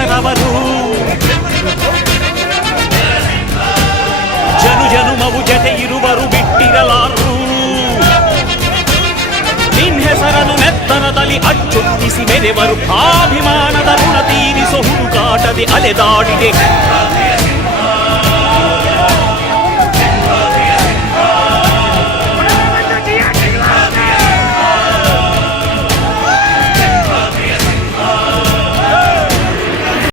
ಹೆಸರವರು ಜನು ಜನುಮವು ಜತೆ ಇರುವರು ಬಿಟ್ಟಿರಲಾರು ನಿನ್ ಹೆಸರನ್ನು ನೆತ್ತರದಲ್ಲಿ ಅಚ್ಚೊತ್ತಿಸಿ ಮೆರೆವರು ಅಭಿಮಾನದ ಋಣ ತೀರಿಸೋ ಹುಡುಕಾಟದೆ ಅಲೆದಾಡಿದೆ